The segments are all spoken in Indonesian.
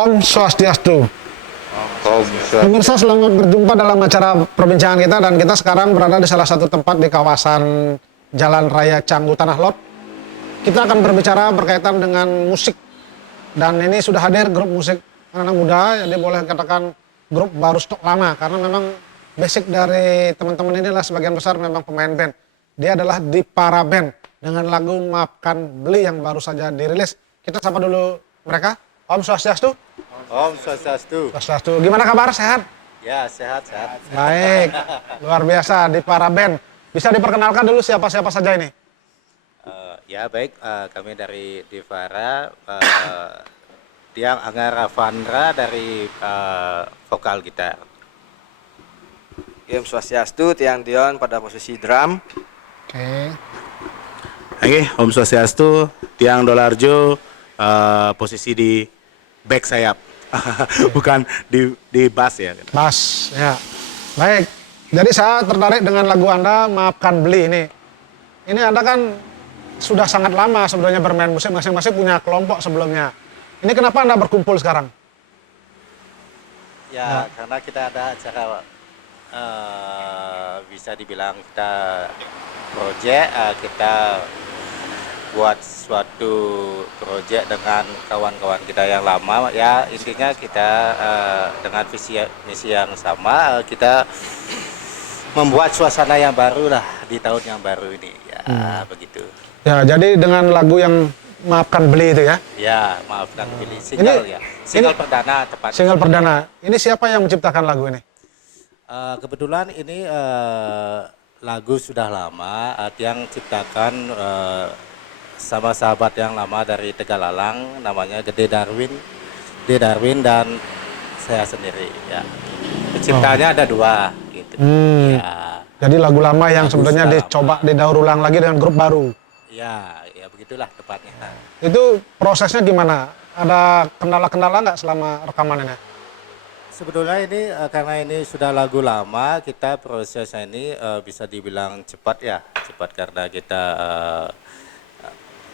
Om Swastiastu. Om Pemirsa, selamat berjumpa dalam acara perbincangan kita, dan kita sekarang berada di salah satu tempat di kawasan Jalan Raya Canggu Tanah Lot. Kita akan berbicara berkaitan dengan musik, dan ini sudah hadir grup musik anak-anak muda, jadi boleh katakan grup baru stok lama, karena memang basic dari teman-teman ini adalah sebagian besar memang pemain band. Dia adalah di Para Band dengan lagu Maafkan Beli yang baru saja dirilis. Kita sapa dulu mereka. Om Swastiastu. Om Swastiastu. Swastiastu. Gimana kabar? Sehat? Ya, sehat. Baik, luar biasa di Para Band. Bisa diperkenalkan dulu siapa-siapa saja ini? Ya baik, kami dari Divara, Tiang Angga Ravandra dari vokal gitar. Om Swastiastu, Tiang Dion pada posisi drum. Oke, Om Swastiastu, Tiang Dolarjo, posisi di back sayap, bukan di bass ya. Bass, ya. Baik, jadi saya tertarik dengan lagu Anda, Maafkan Beli ini. Ini Anda kan sudah sangat lama sebenarnya bermain musik, masing-masing punya kelompok sebelumnya. Ini kenapa Anda berkumpul sekarang? Ya, karena kita ada acara, bisa dibilang kita project, kita buat suatu proyek dengan kawan-kawan kita yang lama. Ya, intinya kita dengan visi misi yang sama, kita membuat suasana yang baru lah di tahun yang baru ini. Ya, begitu. Ya, jadi dengan lagu yang Maafkan Beli itu ya? Ya, Maafkan Beli. Single perdana tepatnya. Single perdana. Ini siapa yang menciptakan lagu ini? Kebetulan ini lagu sudah lama, yang ciptakan sama sahabat yang lama dari Tegalalang, namanya Gede Darwin dan saya sendiri. Ya, penciptanya ada dua, gitu. Ya. Jadi lagu lama yang Lagu sebenarnya sudah dicoba didaur ulang lagi dengan grup baru. Ya begitulah tepatnya. Itu prosesnya gimana? Ada kendala-kendala nggak selama rekaman ini? Sebetulnya ini karena ini sudah lagu lama, kita prosesnya ini bisa dibilang cepat karena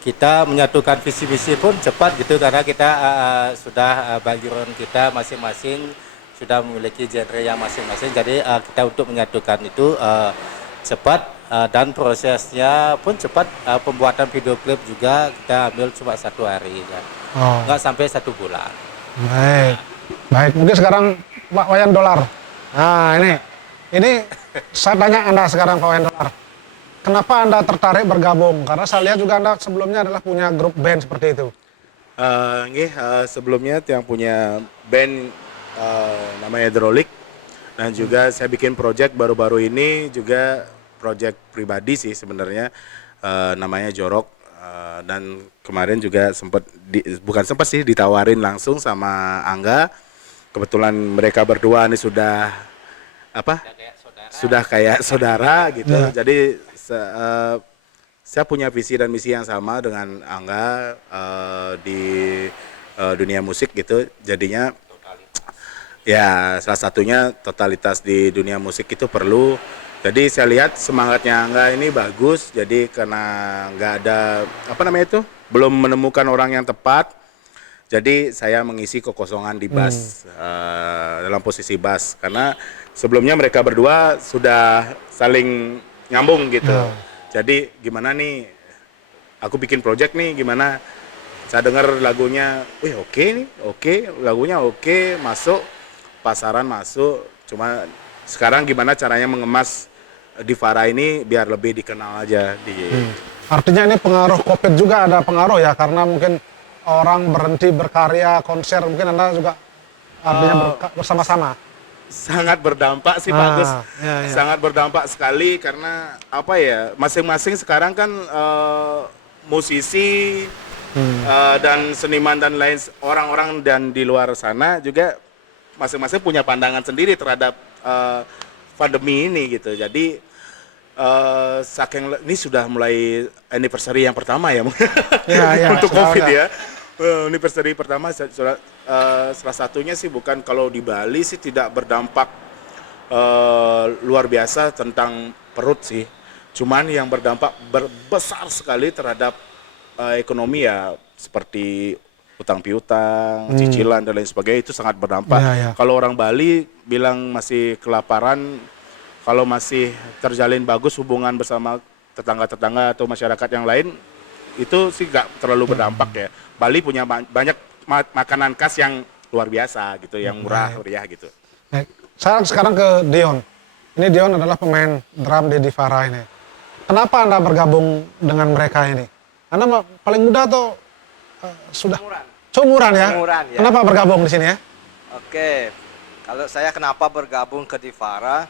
kita menyatukan visi misi pun cepat gitu, karena kita sudah background kita masing-masing sudah memiliki genre yang masing-masing, jadi kita untuk menyatukan itu cepat, dan prosesnya pun cepat. Pembuatan video klip juga kita ambil cuma 1 hari ya. Nggak sampai 1 bulan. Baik, mungkin sekarang Pak Wayan Dolar. Nah, ini saya tanya Anda sekarang, Pak Wayan Dolar. Kenapa Anda tertarik bergabung? Karena saya lihat juga Anda sebelumnya adalah punya grup band seperti itu. Sebelumnya Tiang punya band namanya Hydraulic, dan juga saya bikin project baru-baru ini juga project pribadi sih sebenarnya, namanya Jorok. Dan kemarin juga ditawarin langsung sama Angga. Kebetulan mereka berdua ini sudah kayak saudara gitu. Jadi saya punya visi dan misi yang sama dengan Angga di dunia musik gitu. Jadinya ya salah satunya totalitas di dunia musik itu perlu. Jadi saya lihat semangatnya Angga ini bagus, jadi karena nggak ada belum menemukan orang yang tepat, jadi saya mengisi kekosongan di bass, dalam posisi bass, karena sebelumnya mereka berdua sudah saling nyambung gitu. Jadi gimana nih, aku bikin project nih, gimana? Saya dengar lagunya, oke, lagunya oke, masuk, pasaran masuk, cuma sekarang gimana caranya mengemas Divara ini biar lebih dikenal aja di. Artinya ini pengaruh COVID juga ada pengaruh ya, karena mungkin orang berhenti berkarya, konser, mungkin Anda juga artinya bersama-sama. Sangat berdampak sih Pak Gus. Sangat berdampak sekali, karena masing-masing sekarang kan musisi dan seniman dan lain orang-orang dan di luar sana juga masing-masing punya pandangan sendiri terhadap pandemi ini gitu. Jadi ini sudah mulai anniversary yang pertama ya, untuk COVID ya. Anniversary pertama, salah satunya sih bukan, kalau di Bali sih tidak berdampak luar biasa tentang perut sih. Cuman yang berdampak besar sekali terhadap ekonomi ya, seperti utang piutang, cicilan dan lain sebagainya itu sangat berdampak. Ya, ya. Kalau orang Bali bilang masih kelaparan, kalau masih terjalin bagus hubungan bersama tetangga-tetangga atau masyarakat yang lain, itu sih nggak terlalu berdampak ya. Bali punya banyak makanan khas yang luar biasa gitu, yang murah meriah gitu. Baik. Sekarang ke Dion. Ini Dion adalah pemain drum di Divara ini. Kenapa Anda bergabung dengan mereka ini? Anda paling muda atau sudah? Seumuran ya? Seumuran, ya. Kenapa bergabung di sini ya? Oke, kalau saya kenapa bergabung ke Divara?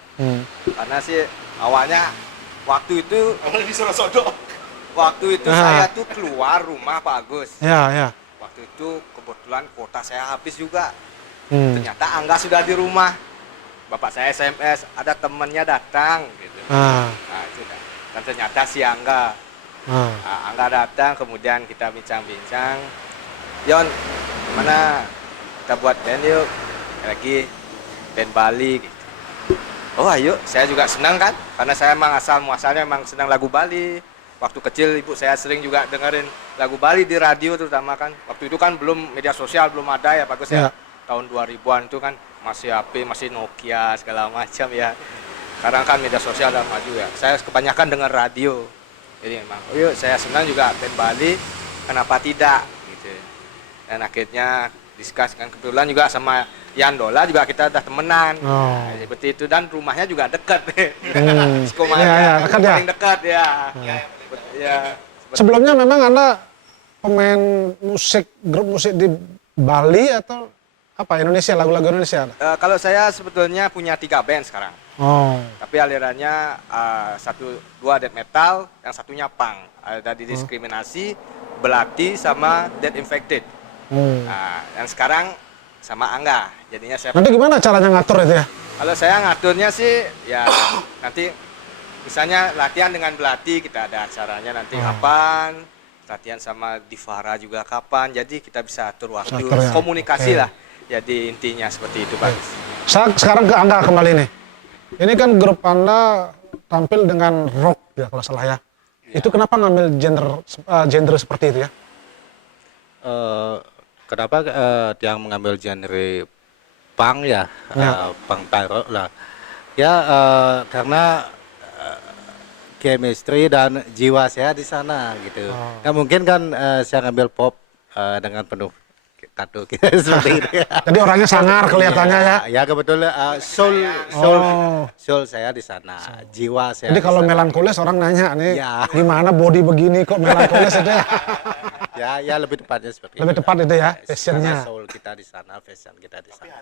Karena sih awalnya waktu itu saya tuh keluar rumah Pak Agus. Ya, ya. Waktu itu kebetulan kuota saya habis juga. Ternyata Angga sudah di rumah. Bapak saya SMS, ada temannya datang gitu. Nah, itu dah. Dan ternyata si Angga. Angga datang, kemudian kita bincang-bincang. Yon, mana kita buat band yuk? Lagi band Bali gitu. Oh ayo, saya juga senang kan, karena saya emang asal muasalnya emang senang lagu Bali. Waktu kecil ibu saya sering juga dengerin lagu Bali di radio terutama kan. Waktu itu kan belum media sosial belum ada ya bagus ya. Tahun 2000-an itu kan masih HP, masih Nokia segala macam ya. Sekarang kan media sosial udah maju ya. Saya kebanyakan dengar radio. Jadi memang, oh yuk saya senang juga band Bali, kenapa tidak gitu. Dan akhirnya diskus kan kebetulan juga sama Yandola juga kita udah temenan. Nah, seperti itu dan rumahnya juga dekat. Ya, dekat ya. Paling dekat ya. Ya. Sebelumnya memang Anda pemain musik, grup musik di Bali atau apa? Indonesia, lagu-lagu Indonesia? Kalau saya sebetulnya punya 3 band sekarang. Tapi alirannya 2 death metal, yang satunya punk. Ada Diskriminasi, Belati sama Dead Infected. Yang sekarang sama Angga. Jadinya saya. Nanti gimana caranya ngatur itu ya? Kalau saya ngaturnya sih ya nanti misalnya latihan dengan Belati kita ada acaranya nanti kapan, latihan sama Divara juga kapan. Jadi kita bisa atur waktu, komunikasi lah. Jadi intinya seperti itu Pak. Sekarang ke Angga kembali nih. Ini kan grup Anda tampil dengan rock ya kalau salah ya. Itu kenapa ngambil genre seperti itu ya? Kenapa dia mengambil genre punk ya, punk rock lah. Ya karena chemistry dan jiwa saya di sana gitu. Nah, mungkin kan saya ngambil pop dengan penuh tato kita seperti itu. Jadi orangnya sangar kelihatannya ya. Ya kebetulan soul saya di sana, jiwa saya. Jadi kalau melankolis orang nanya nih, gimana body begini kok melankolis itu ya? Ya lebih tepatnya seperti lebih itu. Tepat itu ya, fashionnya. Soul kita di sana, fashion kita di sana.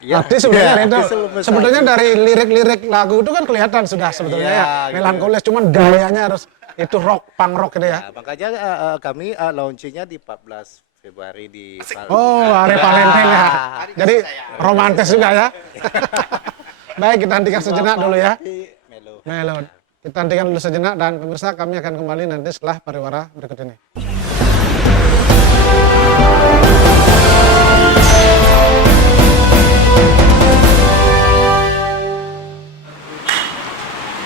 Arti sebenarnya itu sebetulnya dari lirik-lirik lagu itu kan kelihatan sudah sebetulnya ya, melankolis, cuman gayanya harus itu rock, punk rock gitu ya. Makanya kami launchingnya di 14 Februari di hari Valentine ya. Jadi romantis juga ya. Baik, kita hentikan sejenak dulu ya. Melo. Kita hentikan dulu sejenak dan pemirsa kami akan kembali nanti setelah pariwara berikut ini.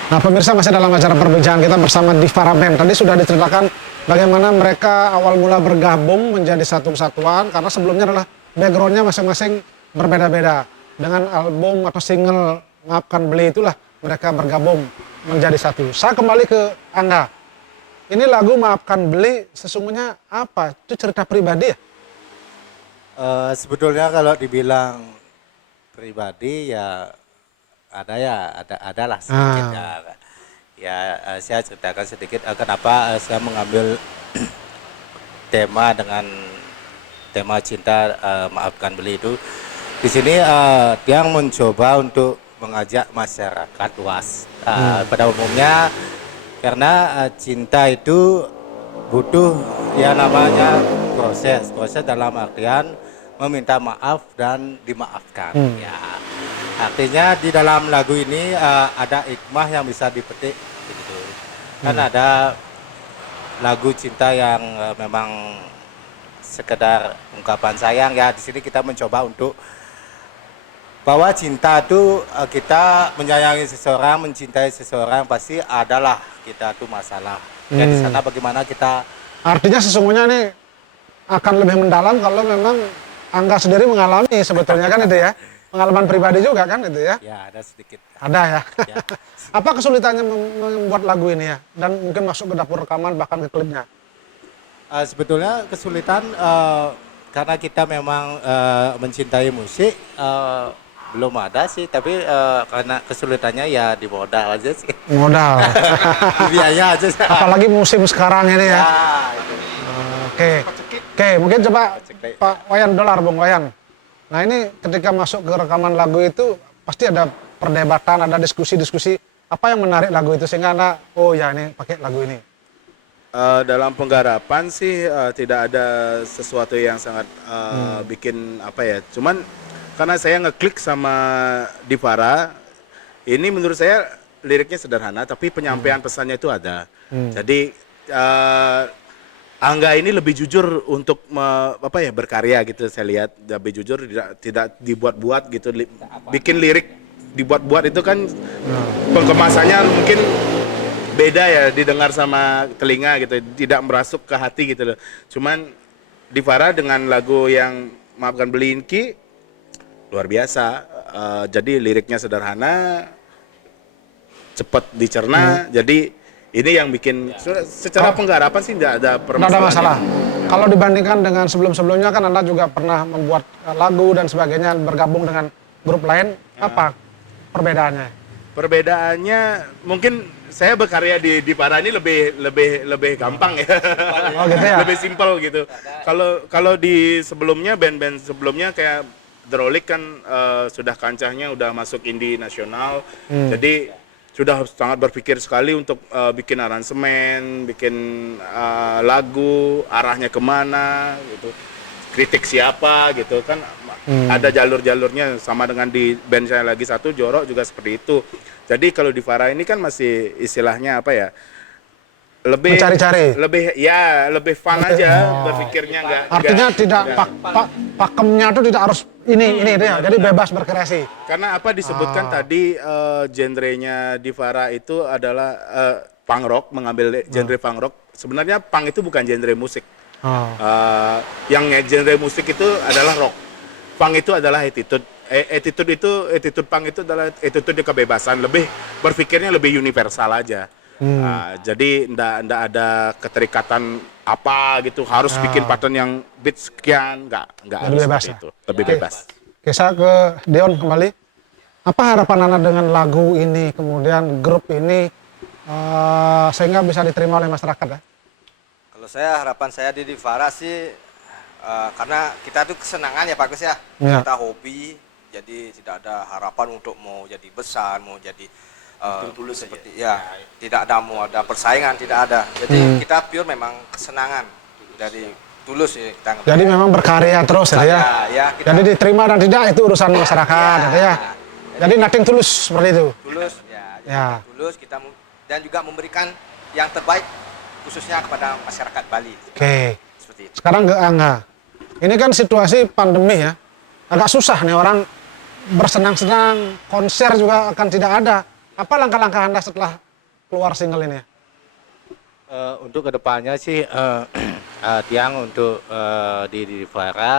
Nah pemirsa, masih dalam acara perbincangan kita bersama Divara Band. Tadi sudah diceritakan bagaimana mereka awal mula bergabung menjadi satu kesatuan, karena sebelumnya adalah backgroundnya masing-masing berbeda-beda. Dengan album atau single Maafkan Beli itulah mereka bergabung menjadi satu. Saya kembali ke Angga. Ini lagu Maafkan Beli sesungguhnya apa? Itu cerita pribadi ya? Sebetulnya kalau dibilang pribadi ya adalah sedikit ya saya ceritakan sedikit kenapa saya mengambil tema cinta Maafkan Beli itu. Di sini dia mencoba untuk mengajak masyarakat luas pada umumnya, karena cinta itu butuh ya namanya proses dalam artian meminta maaf dan dimaafkan ya. Artinya di dalam lagu ini ada hikmah yang bisa dipetik gitu. Kan ada lagu cinta yang memang sekedar ungkapan sayang ya. Di sini kita mencoba untuk bahwa cinta itu kita menyayangi seseorang, mencintai seseorang pasti adalah kita tuh masalah. Dan di sana bagaimana kita artinya sesungguhnya nih akan lebih mendalam kalau memang Angga sendiri mengalami sebetulnya kan itu ya. Pengalaman pribadi juga kan itu ya. Ya, ada sedikit. Ada ya. Ya. Apa kesulitannya membuat lagu ini ya? Dan mungkin masuk ke dapur rekaman bahkan ke klipnya. Sebetulnya kesulitan karena kita memang mencintai musik belum ada sih, tapi karena kesulitannya ya di modal aja sih. Modal. Biaya aja sih. Apalagi musim sekarang ini ya. Oke. Oke, mungkin coba Pak Wayan Dolar, Bung Wayan. Nah ini ketika masuk ke rekaman lagu itu pasti ada perdebatan, ada diskusi-diskusi. Apa yang menarik lagu itu sehingga Anda, oh ya ini pakai lagu ini? Dalam penggarapan sih tidak ada sesuatu yang sangat bikin apa ya. Cuman karena saya ngeklik sama Divara, ini menurut saya liriknya sederhana tapi penyampaian pesannya itu ada. Jadi Angga ini lebih jujur untuk berkarya gitu, saya lihat lebih jujur, tidak dibuat-buat gitu, bikin lirik dibuat-buat itu kan pengemasannya mungkin beda ya didengar sama telinga gitu, tidak merasuk ke hati gitu loh. Cuman Divara dengan lagu yang Maafkan Belinki luar biasa, jadi liriknya sederhana, cepat dicerna, jadi ini yang bikin secara penggarapan sih tidak ada permasalahan. Tidak ada masalah. Kalau dibandingkan dengan sebelum-sebelumnya kan Anda juga pernah membuat lagu dan sebagainya bergabung dengan grup lain, apa perbedaannya? Perbedaannya mungkin saya berkarya di Divara ini lebih gampang ya. Oh gitu ya. Lebih simpel gitu. Kalau di sebelumnya band-band sebelumnya kayak The Rolling kan sudah kancahnya udah masuk indie nasional. Jadi sudah sangat berpikir sekali untuk bikin aransemen, bikin lagu, arahnya kemana gitu. Kritik siapa gitu kan. Ada jalur-jalurnya, sama dengan di band saya lagi satu Jorok juga seperti itu. Jadi kalau di Divara ini kan masih istilahnya apa ya? Lebih mencari-cari. Lebih fun aja berpikirnya Artinya tidak pakemnya itu tidak harus ini ya. Jadi bebas berkreasi. Karena apa disebutkan tadi genrenya Divara itu adalah punk rock, mengambil genre punk rock. Sebenarnya punk itu bukan genre musik. Yang genre musik itu adalah rock. Punk itu adalah attitude. Attitude punk itu adalah attitude kebebasan, lebih berpikirnya lebih universal aja. Jadi ndak ada keterikatan apa gitu, harus bikin pattern yang beat sekian, nggak harus bebas seperti ya? itu, lebih bebas. Oke, saya ke Deon kembali. Apa harapan Anda dengan lagu ini, kemudian grup ini, sehingga bisa diterima oleh masyarakat ya? Kalau harapan saya di Divara sih, karena kita tuh kesenangan ya Pak Gus ya. Kita hobi, jadi tidak ada harapan untuk mau jadi besar, mau jadi tulus seperti ya, tidak ada persaingan, tidak ada. Jadi kita pure memang kesenangan dari tulus ya kita. Jadi memang berkarya terus ya. Kita, jadi diterima dan tidak itu urusan masyarakat ya. Jadi nothing tulus seperti itu. Tulus tulus kita dan juga memberikan yang terbaik khususnya kepada masyarakat Bali. Oke. Seperti itu. Sekarang ke Angga. Ini kan situasi pandemi ya. Agak susah nih orang bersenang-senang, konser juga akan tidak ada. Apa langkah-langkah Anda setelah keluar single ini? Untuk kedepannya sih, Tiang untuk di Divara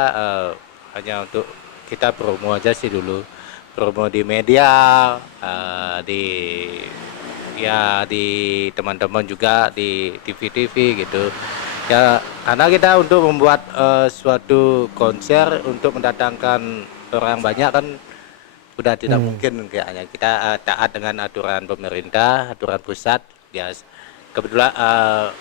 hanya untuk kita promo aja sih dulu, promo di media, di teman-teman juga di TV-TV gitu. Ya, karena kita untuk membuat suatu konser untuk mendatangkan orang banyak kan udah tidak mungkin kayaknya. Kita taat dengan aturan pemerintah, aturan pusat. Ya kebetulan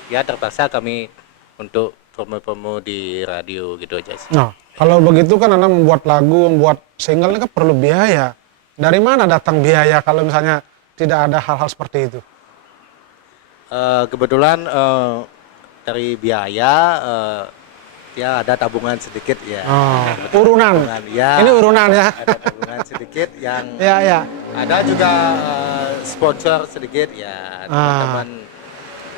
ya terpaksa kami untuk promo-promo di radio gitu aja sih. Nah, kalau begitu kan Anda membuat lagu, membuat single ini kan perlu biaya. Dari mana datang biaya kalau misalnya tidak ada hal-hal seperti itu? Kebetulan dari biaya ya ada tabungan sedikit ya. Urunan. Ya. Ini urunan ya. Ada tabungan sedikit yang ya. Ada juga sponsor sedikit ya, teman-teman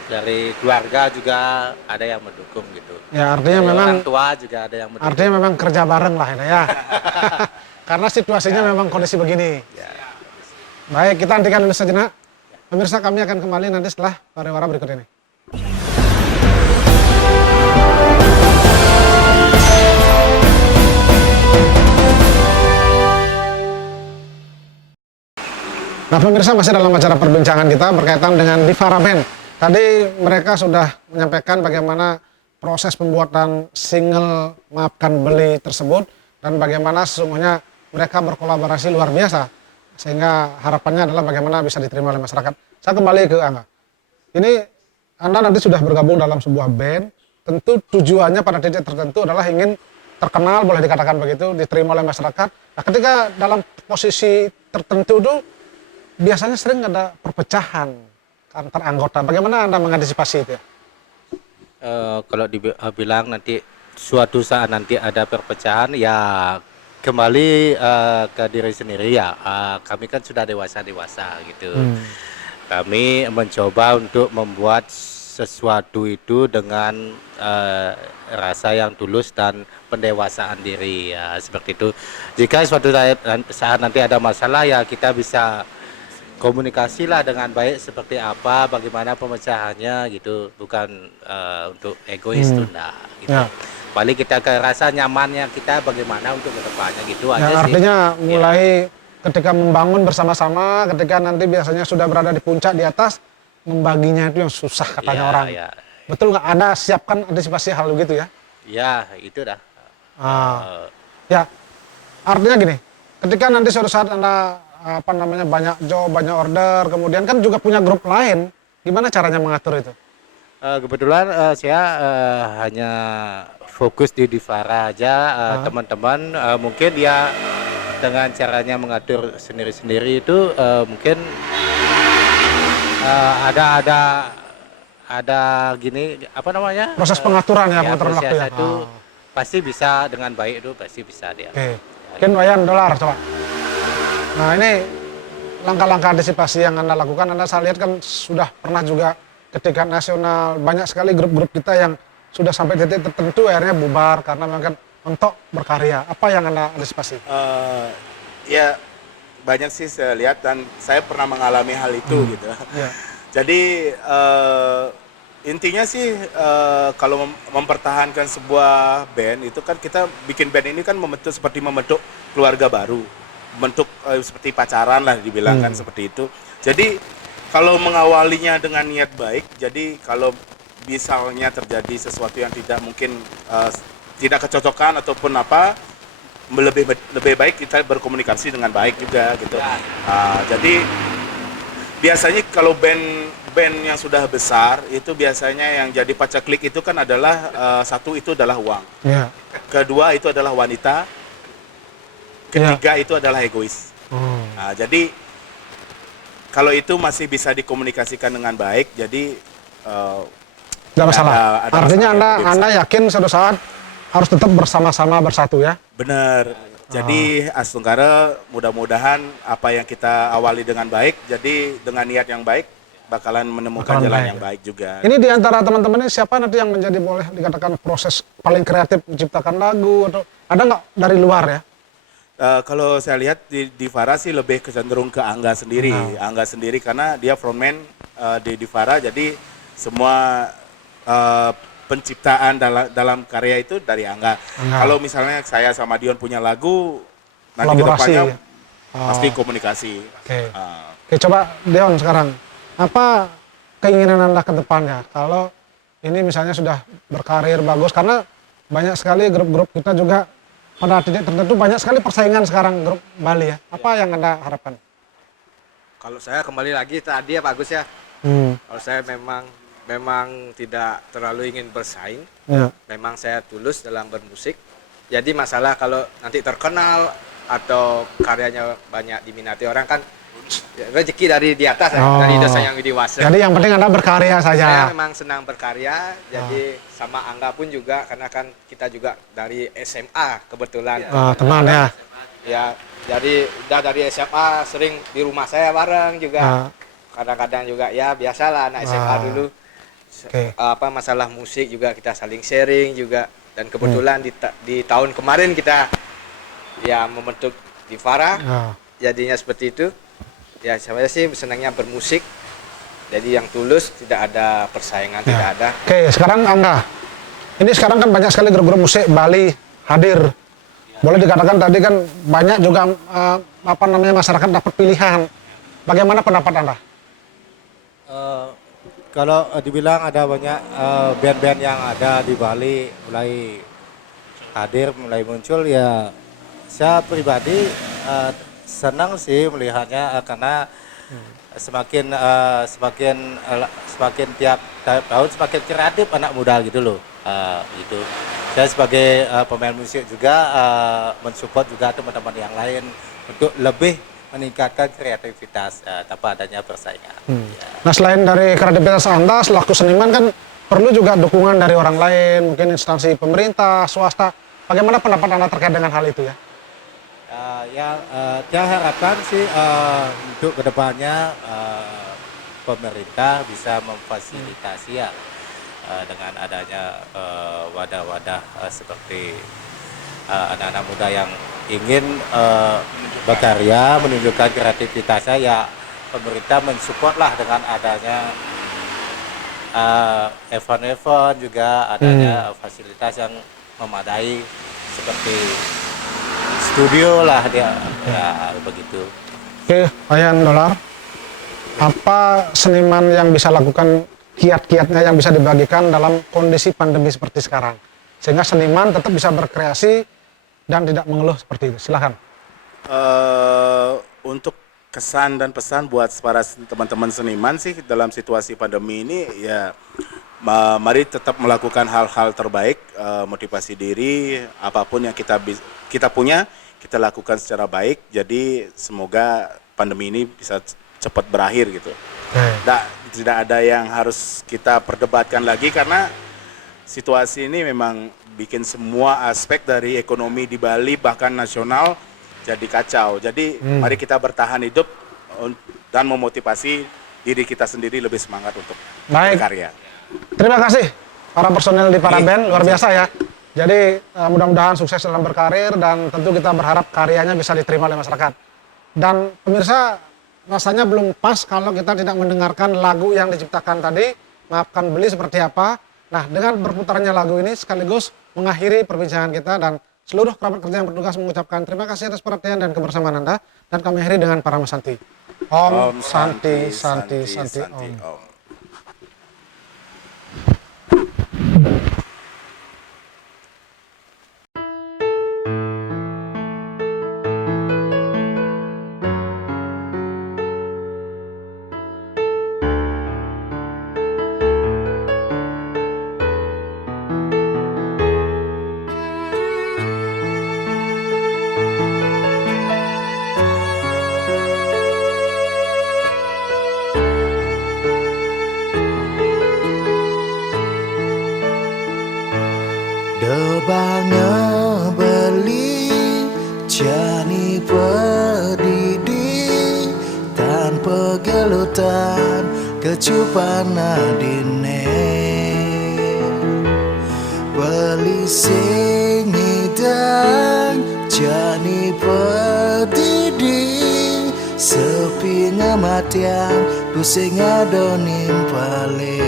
dari keluarga juga ada yang mendukung gitu. Ya, artinya dari memang orang tua juga ada yang mendukung. Artinya memang kerja bareng lah ya. Karena situasinya memang kondisi begini. Ya. Baik, kita hentikan dulu sejenak. Pemirsa, kami akan kembali nanti setelah pariwara berikut ini. Nah pemirsa, masih dalam acara perbincangan kita berkaitan dengan Divara Band. Tadi mereka sudah menyampaikan bagaimana proses pembuatan single Maafkan Beli tersebut dan bagaimana sesungguhnya mereka berkolaborasi luar biasa sehingga harapannya adalah bagaimana bisa diterima oleh masyarakat. Saya kembali ke Angga. Ini Anda nanti sudah bergabung dalam sebuah band, tentu tujuannya pada titik tertentu adalah ingin terkenal, boleh dikatakan begitu, diterima oleh masyarakat. Nah, ketika dalam posisi tertentu itu biasanya sering ada perpecahan antar anggota. Bagaimana Anda mengantisipasi itu ya? Kalau dibilang nanti suatu saat nanti ada perpecahan, ya kembali ke diri sendiri ya. Kami kan sudah dewasa gitu. Kami mencoba untuk membuat sesuatu itu dengan rasa yang tulus dan pendewasaan diri ya, seperti itu. Jika suatu saat nanti ada masalah ya kita bisa komunikasilah dengan baik seperti apa, bagaimana pemecahannya gitu, bukan untuk egois tuh nah, gitu. Ya. Paling kita ke rasa nyamannya kita bagaimana untuk kedepannya gitu aja sih. Artinya mulai ketika membangun bersama-sama, ketika nanti biasanya sudah berada di puncak di atas, membaginya itu yang susah katanya orang. Ya. Betul nggak? Anda siapkan antisipasi hal begitu ya? Ya itu dah. Ya, artinya gini, ketika nanti suatu saat Anda banyak job, banyak order, kemudian kan juga punya grup lain, gimana caranya mengatur itu? Kebetulan saya hanya fokus di Divara aja, teman-teman mungkin dia dengan caranya mengatur sendiri-sendiri itu mungkin ada gini apa namanya? Proses pengaturan ya, pengaturan waktu ya. Itu pasti bisa dengan baik itu pasti bisa dia. Oke. Mungkin Wayan dolar coba. Nah ini langkah-langkah antisipasi yang Anda lakukan, Anda saya lihat kan sudah pernah juga ketika nasional banyak sekali grup-grup kita yang sudah sampai titik tertentu akhirnya bubar karena memang untuk berkarya. Apa yang Anda antisipasi? Ya banyak sih saya lihat dan saya pernah mengalami hal itu gitu. Ya. Jadi intinya sih kalau mempertahankan sebuah band itu kan kita bikin band ini kan seperti membentuk keluarga baru. Bentuk seperti pacaran lah dibilangkan seperti itu. Jadi kalau mengawalinya dengan niat baik, jadi kalau misalnya terjadi sesuatu yang tidak mungkin tidak kecocokan ataupun apa, lebih baik kita berkomunikasi dengan baik juga gitu. Jadi biasanya kalau band yang sudah besar itu biasanya yang jadi pacaklik itu kan adalah satu itu adalah uang, kedua itu adalah wanita, ketiga itu adalah egois. Nah, jadi kalau itu masih bisa dikomunikasikan dengan baik, jadi nggak masalah. Artinya Anda yakin suatu saat harus tetap bersama-sama bersatu ya? Benar. Jadi Astunggara mudah-mudahan apa yang kita awali dengan baik, jadi dengan niat yang baik bakalan menemukan jalan yang baik juga. Ini di antara teman-teman ini siapa nanti yang menjadi boleh dikatakan proses paling kreatif menciptakan lagu atau ada nggak dari luar ya? Kalau saya lihat di Divara sih lebih kecenderung ke Angga sendiri. Angga sendiri karena dia frontman di Divara, jadi semua penciptaan dalam karya itu dari Angga. Kalau misalnya saya sama Dion punya lagu, nanti kedepannya pasti komunikasi. Oke, coba Dion sekarang, apa keinginan Anda ke depannya? Kalau ini misalnya sudah berkarir bagus, karena banyak sekali grup-grup kita juga pada titik tertentu banyak sekali persaingan sekarang grup Bali ya. Apa yang Anda harapkan? Kalau saya kembali lagi tadi ya Pak Agus ya. Kalau saya memang tidak terlalu ingin bersaing. Memang saya tulus dalam bermusik. Jadi masalah kalau nanti terkenal atau karyanya banyak diminati orang kan rezeki dari di atas dari Desa Yang Widiwasa. Jadi yang penting Anda berkarya saja. Saya memang senang berkarya, jadi sama Angga pun juga karena kan kita juga dari SMA kebetulan. Teman ya. Ya, jadi udah dari SMA sering di rumah saya bareng juga. Kadang-kadang juga ya biasalah anak SMA dulu. Apa masalah musik juga kita saling sharing juga dan kebetulan di tahun kemarin kita ya membentuk Divara. Jadinya seperti itu. Ya saya sih senangnya bermusik, jadi yang tulus, tidak ada persaingan, tidak ada. Oke, sekarang Angga, ini sekarang kan banyak sekali grup-grup musik Bali hadir. Boleh dikatakan tadi kan banyak juga masyarakat dapat pilihan. Bagaimana pendapat Anda? Kalau dibilang ada banyak band-band yang ada di Bali mulai hadir, mulai muncul, ya saya pribadi senang sih melihatnya, karena semakin tiap tahun semakin kreatif anak muda gitu loh. Gitu. Saya sebagai pemain musik juga mensupport juga teman-teman yang lain untuk lebih meningkatkan kreativitas tanpa adanya persaingan. Ya. Nah, selain dari kreativitas Anda selaku seniman kan perlu juga dukungan dari orang lain, mungkin instansi pemerintah, swasta. Bagaimana pendapat Anda terkait dengan hal itu ya? Saya harapkan sih untuk kedepannya pemerintah bisa memfasilitasi ya dengan adanya wadah-wadah seperti anak-anak muda yang ingin berkarya, menunjukkan kreativitasnya, ya pemerintah mensupport lah dengan adanya event-event, juga adanya fasilitas yang memadai seperti studio lah dia, ya begitu. Oke, Wayan Dolar, apa seniman yang bisa lakukan kiat-kiatnya yang bisa dibagikan dalam kondisi pandemi seperti sekarang, sehingga seniman tetap bisa berkreasi dan tidak mengeluh seperti itu? Silahkan. Untuk kesan dan pesan buat para teman-teman seniman sih dalam situasi pandemi ini, ya mari tetap melakukan hal-hal terbaik, motivasi diri, apapun yang kita punya kita lakukan secara baik. Jadi semoga pandemi ini bisa cepat berakhir gitu. Tidak ada yang harus kita perdebatkan lagi, karena situasi ini memang bikin semua aspek dari ekonomi di Bali bahkan nasional jadi kacau. Jadi mari kita bertahan hidup dan memotivasi diri kita sendiri lebih semangat untuk berkarya. Terima kasih para personel di Paraben, luar biasa ya. Jadi mudah-mudahan sukses dalam berkarir, dan tentu kita berharap karyanya bisa diterima oleh masyarakat. Dan pemirsa, rasanya belum pas kalau kita tidak mendengarkan lagu yang diciptakan tadi, Maafkan Beli seperti apa. Nah, dengan berputarnya lagu ini sekaligus mengakhiri perbincangan kita, dan seluruh kerabat kerja yang bertugas mengucapkan terima kasih atas perhatian dan kebersamaan Anda, dan kami akhiri dengan para Santi. Om Santi Santi Santi Om. Debanga beli jani pedidi tanpa gelutan kecupan adine beli singidang jani pedidi sepi ngamatian pusing adonim pale.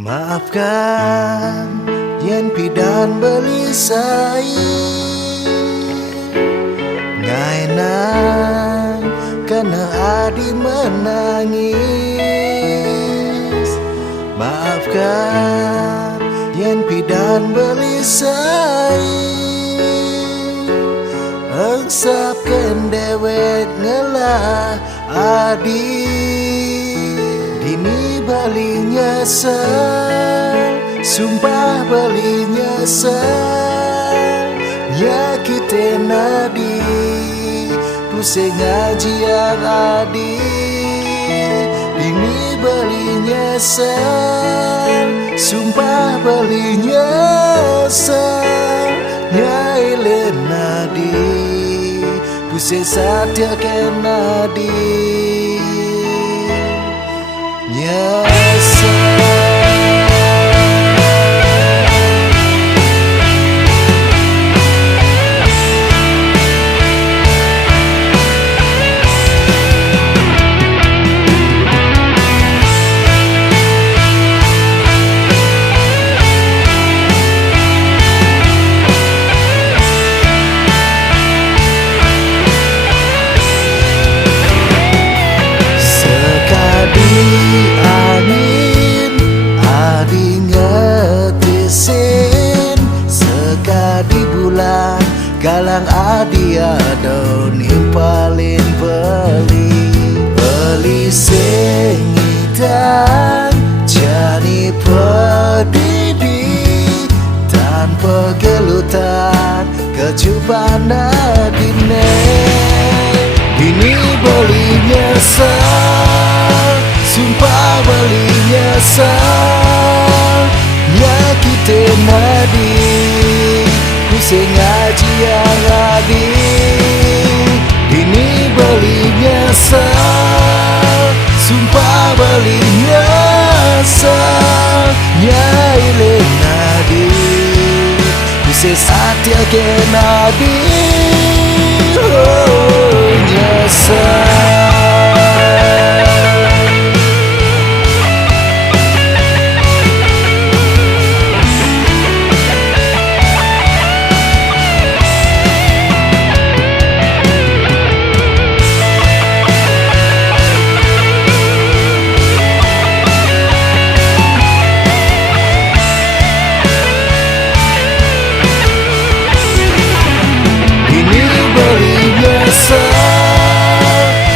Maafkan yen pidan beli sai ngainan karena adi menangis. Maafkan yen pidan beli sai angsapkan dewek ngelah adi dini bali nyesel, sumpah bali nyesel, nyakitin adi, pusing ajian adi, dini bali nyesel, sumpah bali nyesel, nyailen adi, pusing satya ken adi. galang adia daun impalin beli sengitan jani pedidi tanpa gelutan kecupan adine ini beli nyesal sumpah beli nyesal nyakitin nadi ku sengaja yang adi ini beli nyesal sumpah beli nyesal nyaile nadi ku sesatya ke nadi oh nyesal.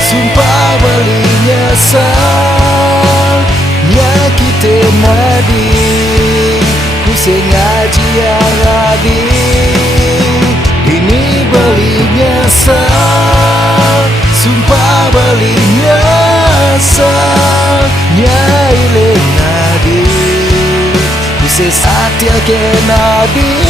Sumpah beli nyesal nyakitin nadi ku sengaja yang adi ini beli nyesal sumpah beli nyesal nyaile nadi ku sesatya ke nadi